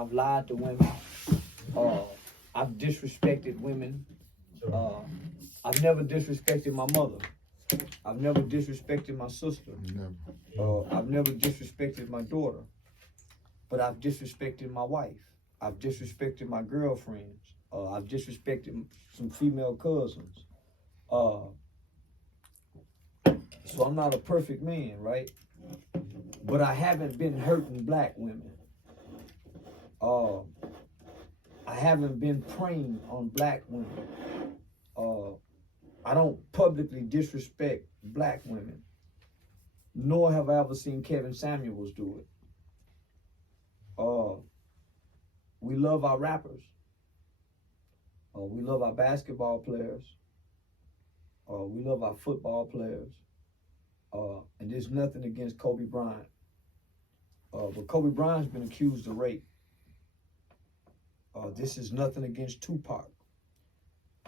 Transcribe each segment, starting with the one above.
I've lied to women. Uh, I've disrespected women. Uh, I've never disrespected my mother. I've never disrespected my sister. I've never disrespected my daughter. But I've disrespected my wife. I've disrespected my girlfriends. I've disrespected some female cousins. So I'm not a perfect man, right? But I haven't been hurting black women. I haven't been preying on black women. I don't publicly disrespect black women, nor have I ever seen Kevin Samuels do it. We love our rappers. We love our basketball players. We love our football players. And there's nothing against Kobe Bryant. But Kobe Bryant's been accused of rape. This is nothing against Tupac.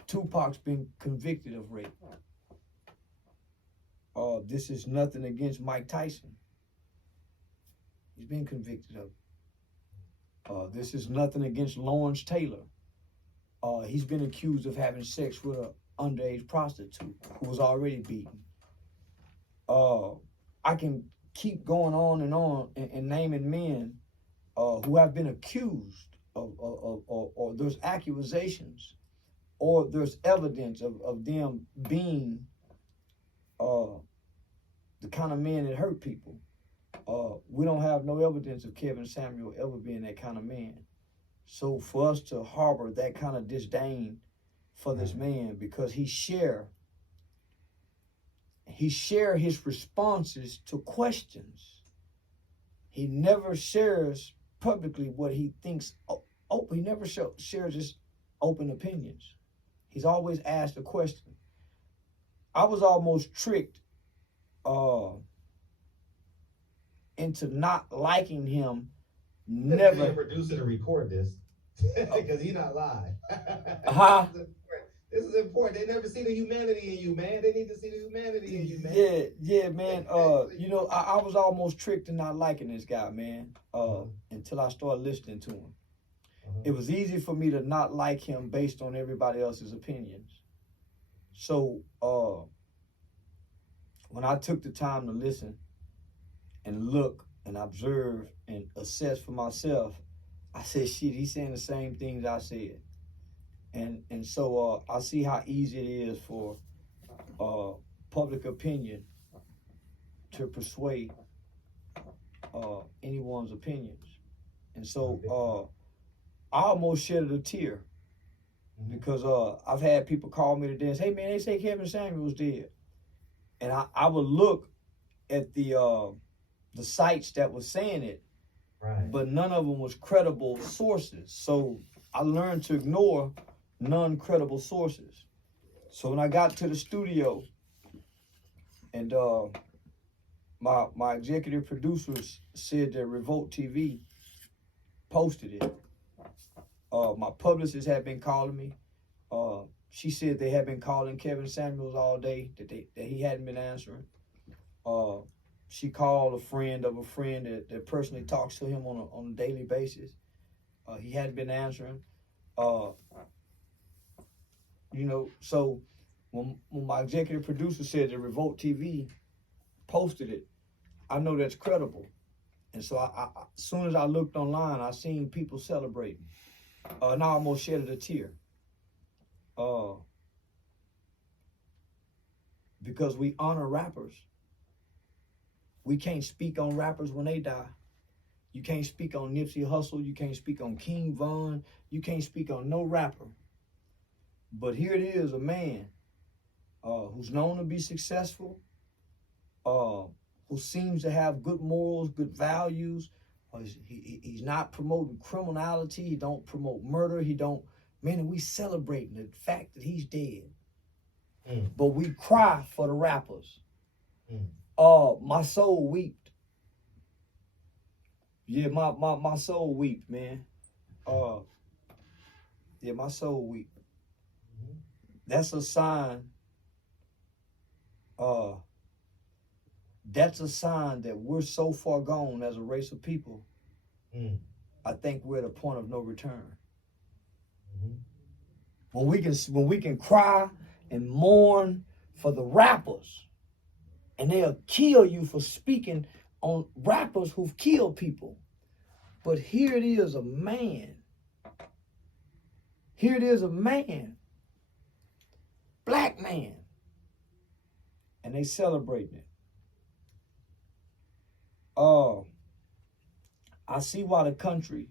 Tupac's been convicted of rape. This is nothing against Mike Tyson. He's been convicted of it. This is nothing against Lawrence Taylor. He's been accused of having sex with an underage prostitute who was already beaten. I can keep going on and naming men who have been accused or there's accusations or there's evidence of them being the kind of men that hurt people. We don't have no evidence of Kevin Samuel ever being that kind of man. So for us to harbor that kind of disdain for this man because he share his responses to questions. He never shares publicly what he thinks. He never shares his open opinions. He's always asked a question. I was almost tricked into not liking him. Never produce it or record this because he's not live. This is important. They never see the humanity in you, man. They need to see the humanity in you, man. Yeah, man. I was almost tricked into not liking this guy, man. Until I started listening to him. It was easy for me to not like him based on everybody else's opinions. So when I took the time to listen and look and observe and assess for myself, I said, shit, he's saying the same things I said. And so I see how easy it is for public opinion to persuade anyone's opinions. And so I almost shed a tear because I've had people call me today and say, hey man, they say Kevin Samuels dead. And I would look at the sites that was saying it, right, but none of them was credible sources. So I learned to ignore non-credible sources. So when I got to the studio and my executive producers said that Revolt TV posted it, my publicist had been calling me. She said they had been calling Kevin Samuels all day, that he hadn't been answering. She called a friend of a friend that personally talks to him on a daily basis. He hadn't been answering. So when my executive producer said that Revolt TV posted it, I know that's credible. And so I as soon as I looked online, I seen people celebrating. And I almost shedded a tear. Because we honor rappers. We can't speak on rappers when they die. You can't speak on Nipsey Hussle. You can't speak on King Von. You can't speak on no rapper. But here it is, a man who's known to be successful, who seems to have good morals, good values. He's not promoting criminality. He don't promote murder. And we celebrating the fact that he's dead. But we cry for the rappers. My soul wept. Yeah, my soul wept, man. Yeah, my soul wept. That's a sign. That's a sign that we're so far gone as a race of people I think we're at a point of no return. Mhm. When we can cry and mourn for the rappers, and they'll kill you for speaking on rappers who've killed people. But here it is, a man. Here it is, a man, black man, and they celebrating it. I see why the country.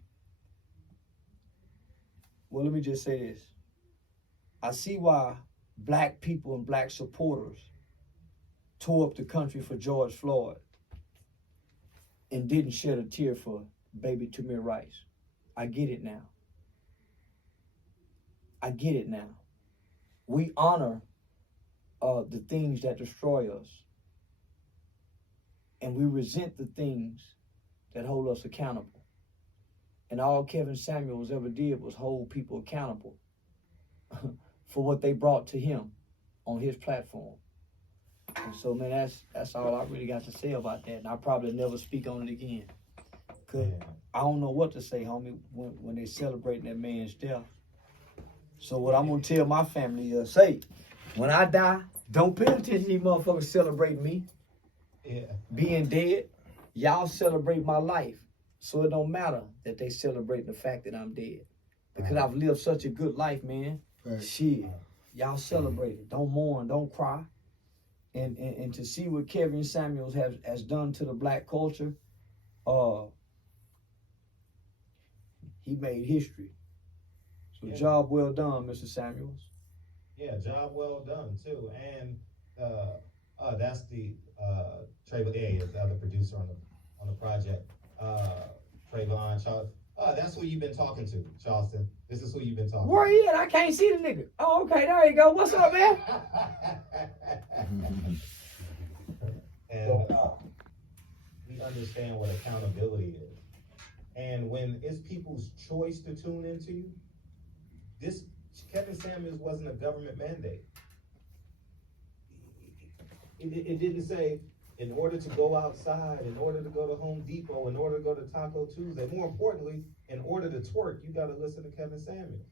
Well, let me just say this. I see why black people and black supporters tore up the country for George Floyd and didn't shed a tear for baby Tamir Rice. I get it now. I get it now. We honor the things that destroy us, and we resent the things that hold us accountable. And all Kevin Samuels ever did was hold people accountable for what they brought to him on his platform. And so, man, that's all I really got to say about that. And I'll probably never speak on it again. Cause I don't know what to say, homie, when they celebrating that man's death. So what I'm gonna tell my family is, say, when I die, don't pay attention to these motherfuckers celebrating me. Yeah. Being dead, y'all celebrate my life. So it don't matter that they celebrate the fact that I'm dead. Because I've lived such a good life, man. Right. Shit. Y'all celebrate it. Don't mourn, don't cry. And to see what Kevin Samuels has done to the black culture, he made history. So job well done, Mr. Samuels. Yeah, job well done too. And that's the Trayvon, yeah, the other producer on the project. Trayvon, Charles. That's who you've been talking to, Charleston. This is who you've been talking Where to. he at? I can't see the nigga. Oh, okay, there you go. What's up, man? And we understand what accountability is. And when it's people's choice to tune into you, this Kevin Samuels wasn't a government mandate. It didn't say, in order to go outside, in order to go to Home Depot, in order to go to Taco Tuesday, more importantly, in order to twerk, you gotta listen to Kevin Samuels.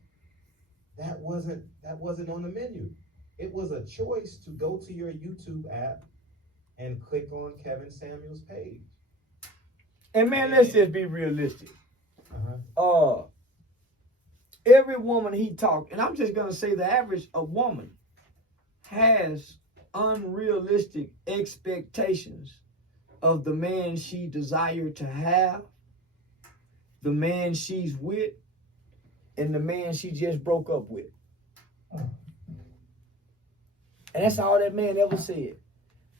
That wasn't on the menu. It was a choice to go to your YouTube app and click on Kevin Samuels' page. And man, let's just be realistic. Uh-huh. Every woman he talked, and I'm just gonna say the average a woman has unrealistic expectations of the man she desired to have, the man she's with, and the man she just broke up with. And that's all that man ever said.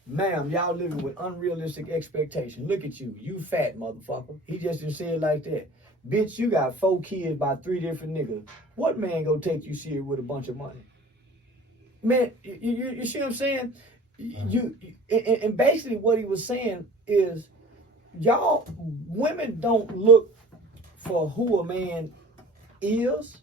Ma'am, y'all living with unrealistic expectations. Look at you. You fat motherfucker. He just didn't say it like that. Bitch, you got 4 kids by 3 different niggas. What man gonna take you serious with a bunch of money? Man, you see what I'm saying? And basically what he was saying is, y'all, women don't look for who a man is.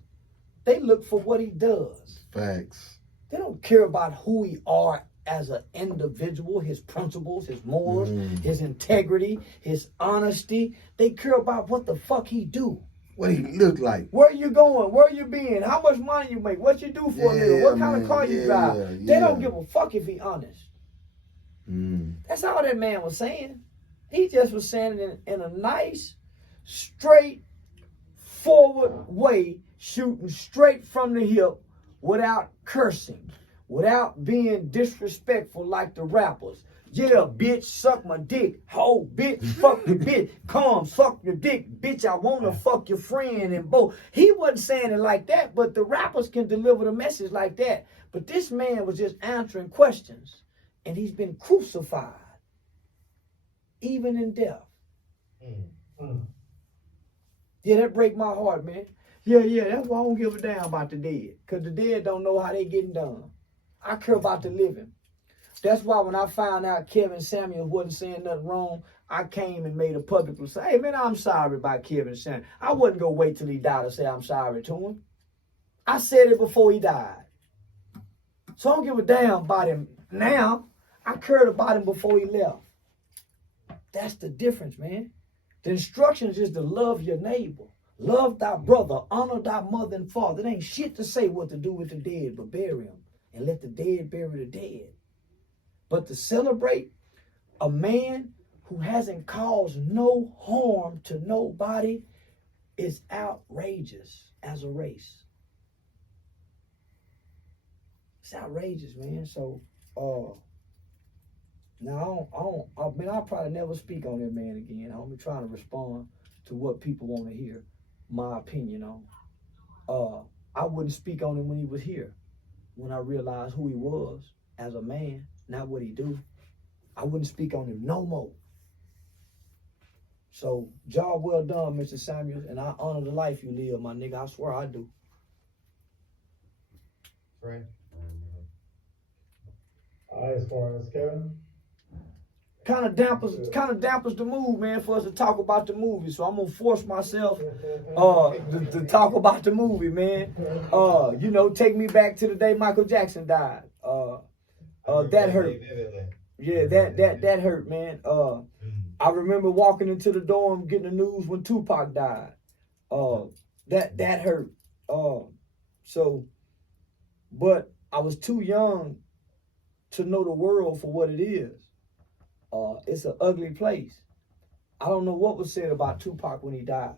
They look for what he does. Facts. They don't care about who he are as an individual, his principles, his morals, his integrity, his honesty. They care about what the fuck he do. What he look like. Where you going? Where you been? How much money you make? What you do for a living? What kind of car you drive? They don't give a fuck if he honest. That's all that man was saying. He just was saying it in a nice, straight forward way, shooting straight from the hip without cursing, without being disrespectful like the rappers. Yeah, bitch, suck my dick. Ho, bitch, fuck your bitch. Come, suck your dick. Bitch, I wanna fuck your friend and both. He wasn't saying it like that, but the rappers can deliver the message like that. But this man was just answering questions, and he's been crucified, even in death. Yeah, that break my heart, man. Yeah, that's why I don't give a damn about the dead. Because the dead don't know how they getting done. I care about the living. That's why when I found out Kevin Samuels wasn't saying nothing wrong, I came and made a public say, hey, man, I'm sorry about Kevin Samuels. I wasn't going to wait till he died to say I'm sorry to him. I said it before he died. So I don't give a damn about him now. I cared about him before he left. That's the difference, man. The instructions is to love your neighbor. Love thy brother. Honor thy mother and father. It ain't shit to say what to do with the dead, but bury them. And let the dead bury the dead. But to celebrate a man who hasn't caused no harm to nobody is outrageous as a race. It's outrageous, man. So, now I'll probably never speak on that man again. I'm trying to respond to what people want to hear my opinion on. I wouldn't speak on him when he was here. When I realized who he was as a man, not what he do, I wouldn't speak on him no more. So, job well done, Mr. Samuels, and I honor the life you live, my nigga. I swear I do. Right. As far as Kevin, Kind of dampers the mood, man, for us to talk about the movie. So I'm gonna force myself to talk about the movie, man. You know, take me back to the day Michael Jackson died. That hurt. Yeah, that hurt, man. I remember walking into the dorm getting the news when Tupac died. That hurt. But I was too young to know the world for what it is. It's an ugly place. I don't know what was said about Tupac when he died.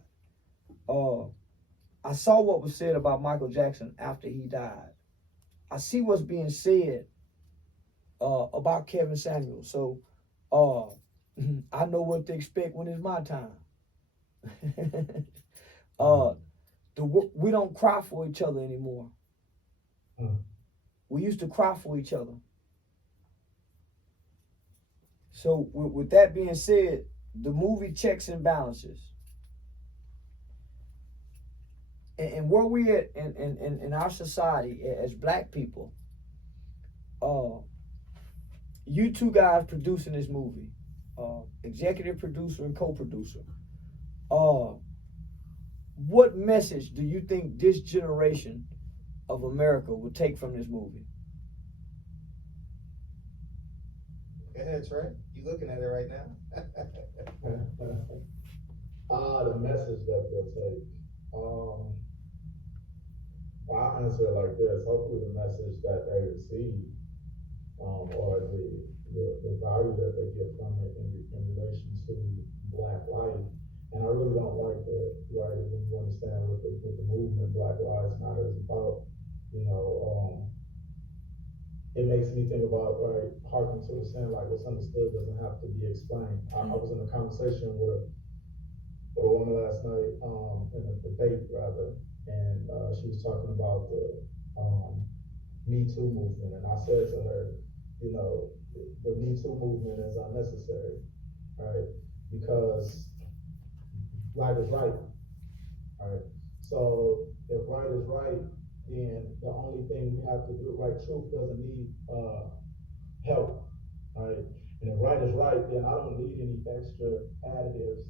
I saw what was said about Michael Jackson after he died. I see what's being said about Kevin Samuels. So I know what to expect when it's my time. We don't cry for each other anymore. We used to cry for each other. So with that being said, the movie checks and balances. And where we at in our society as black people, you two guys producing this movie, executive producer and co-producer, what message do you think this generation of America would take from this movie? Go ahead, Trey. You looking at it right now? the message that they'll take. I'll answer it like this. Hopefully the message that they receive, or the value that they get from it in relation to Black life. And I really don't like the, right, if you understand what the movement Black Lives Matter is about, it makes me think about, right, harking to the saying, like, what's understood doesn't have to be explained. I was in a conversation with a woman last night, in a debate rather, and she was talking about the Me Too movement, and I said to her, the Me Too movement is unnecessary, right? Because right is right, right? So if right is right, then the only thing we have to do, right, truth doesn't need help, right? And if right is right, then I don't need any extra additives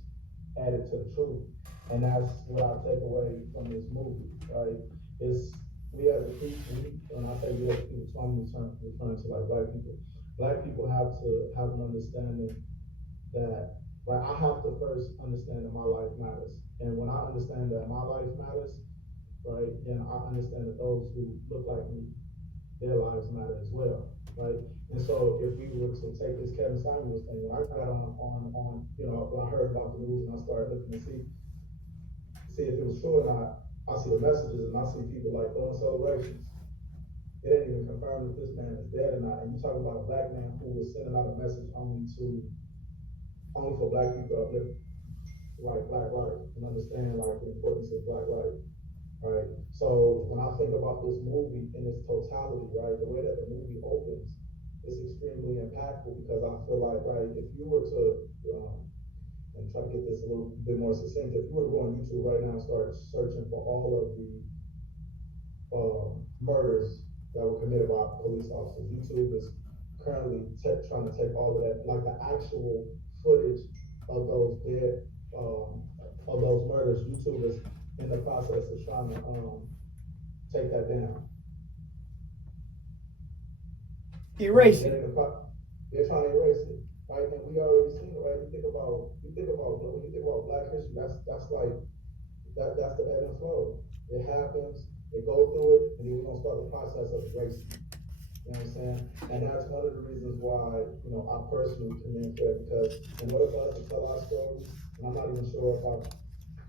added to the truth. And that's what I take away from this movie, right? We as a people, when I say we as a people, so I'm referring to like black people have to have an understanding that, right, I have to first understand that my life matters. And when I understand that my life matters, right, then I understand that those who look like me, their lives matter as well, right? And so if we were to take this Kevin Samuels thing, when I got on, when I heard about the news and I started looking to see if it was true or not, I see the messages and I see people like throwing celebrations. It ain't even confirmed if this man is dead or not. And you talking about a black man who was sending out a message only for black people to uplift, like, Black life and understand, like, the importance of Black life. Right. So when I think about this movie in its totality, right, the way that the movie opens is extremely impactful because I feel like, right, if you were to, and try to get this a little bit more succinct, if you were to go on YouTube right now and start searching for all of the murders that were committed by police officers, YouTube is currently trying to take all of that, like the actual footage of those dead, of those murders. YouTube is in the process of trying to take that down. Erase it. They're trying to erase it. right? And we already seen it, right? When you think about Black history, that's like, that's the ebb and flow. It happens, they go through it, and then we're gonna start the process of erasing. You know what I'm saying? And that's one of the reasons why, I personally commend Fred, because in order for us to tell our stories, and I'm not even sure if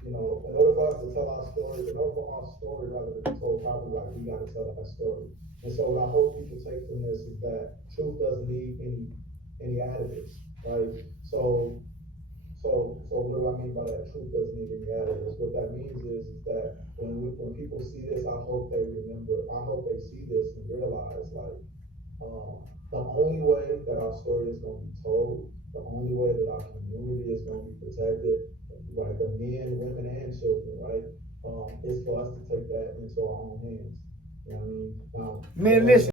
in order for us to tell our story, in order for our story rather to be told properly, like, we gotta tell that story. And so what I hope people take from this is that truth doesn't need any additives, right? So what do I mean by that? Truth doesn't need any additives. What that means is that when people see this, I hope they see this and realize, like, the only way that our story is gonna be told, the only way that our community is gonna be protected, right, the men, women, and children, right, is for us to take that into our own hands. You know what I mean? Man, listen.